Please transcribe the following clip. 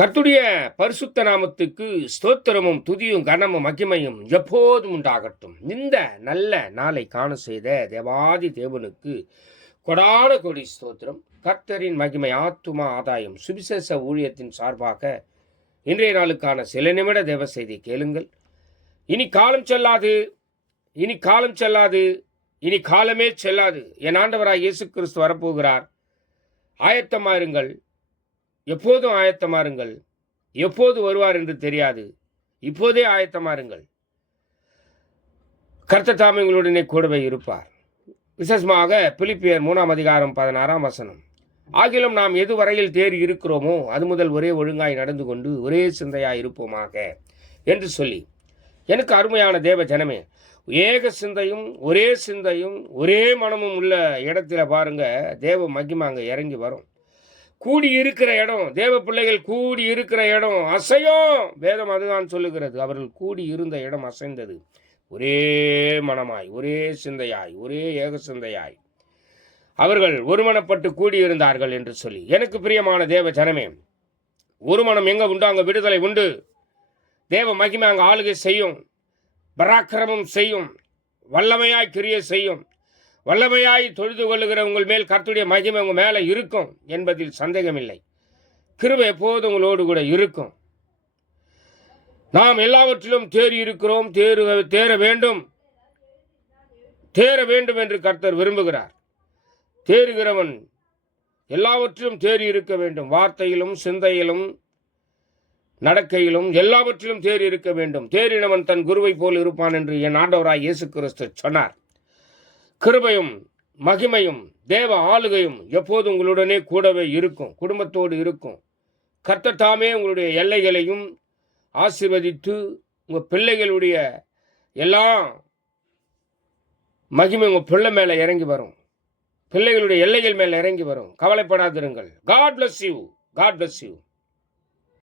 கர்த்தருடைய பரிசுத்த நாமத்துக்கு ஸ்தோத்திரமும் துதியும் கனமும் மகிமையும் எப்போதும் உண்டாகட்டும். இந்த நல்ல நாளை காண செய்த தேவாதி தேவனுக்கு கொடான கொடி ஸ்தோத்திரம். கர்த்தரின் மகிமை ஆத்துமா ஆதாயம் சுவிசேஷ ஊழியத்தின் சார்பாக இன்றைய நாளுக்கான சில நிமிட தேவ செய்தி கேளுங்கள். இனி காலம் செல்லாது, இனி காலம் செல்லாது, இனி காலமே செல்லாது. என் ஆண்டவராய் இயேசு கிறிஸ்து வரப்போகிறார். ஆயத்தமாயிருங்கள், எப்போதும் ஆயத்தமாருங்கள். எப்போது வருவார் என்று தெரியாது, இப்போதே ஆயத்தமாருங்கள். கர்த்தர் தாமே உங்களுடனே கூடவே இருப்பார். விசேஷமாக பிலிப்பியர் 3:16 ஆகிலும் நாம் எதுவரையில் தேறி இருக்கிறோமோ அது முதல் ஒரே ஒழுங்காய் நடந்து கொண்டு ஒரே சிந்தையாய் இருப்போமாக என்று சொல்லி, எனக்கு அருமையான தேவ ஜனமே, ஏக சிந்தையும் ஒரே மனமும் உள்ள இடத்துல பாருங்க, தேவ மகிமை அங்கே இறங்கி வரும். கூடி இருக்கிற இடம், தேவ பிள்ளைகள் கூடி இருக்கிற இடம் அசையும். வேதம் அதுதான் சொல்லுகிறது. அவர்கள் கூடி இருந்த இடம் அசைந்தது. ஒரே மனமாய், ஒரே சிந்தையாய், ஒரே ஏக சிந்தையாய் அவர்கள் ஒருமனப்பட்டு கூடியிருந்தார்கள் என்று சொல்லி, எனக்கு பிரியமான தேவ ஜனமே, ஒரு மனம் எங்க உண்டு அங்க விடுதலை உண்டு. தேவ மகிமை அங்க ஆளுகை செய்யும், பராக்கிரமம் செய்யும், வல்லமையாய் கிரியை செய்யும். வல்லமையாய் தொழுது கொள்ளுகிற உங்கள் மேல் கர்த்தருடைய மகிமை உங்கள் மேலே இருக்கும் என்பதில் சந்தேகமில்லை. கிருபை எப்போது உங்களோடு கூட இருக்கும். நாம் எல்லாவற்றிலும் தேறி இருக்கிறோம், தேற வேண்டும் என்று கர்த்தர் விரும்புகிறார். தேறுகிறவன் எல்லாவற்றிலும் தேறி இருக்க வேண்டும். வார்த்தையிலும் சிந்தையிலும் நடக்கையிலும் எல்லாவற்றிலும் தேறி இருக்க வேண்டும். தேறினவன் தன் குருவை போல் இருப்பான் என்று என் ஆண்டவராய் இயேசு கிறிஸ்து சொன்னார். கிருபையும் மகிமையும் தேவ ஆளுகையும் எப்போது உங்களுடனே கூடவே இருக்கும், குடும்பத்தோடு இருக்கும். கர்த்தர் தாமே உங்களுடைய எல்லைகளையும் ஆசீர்வதித்து உங்கள் பிள்ளைகளுடைய எல்லா மகிமை உங்கள் பிள்ளை மேலே இறங்கி வரும். பிள்ளைகளுடைய எல்லைகள் மேலே இறங்கி வரும். கவலைப்படாதிருங்கள். God bless you. God bless you.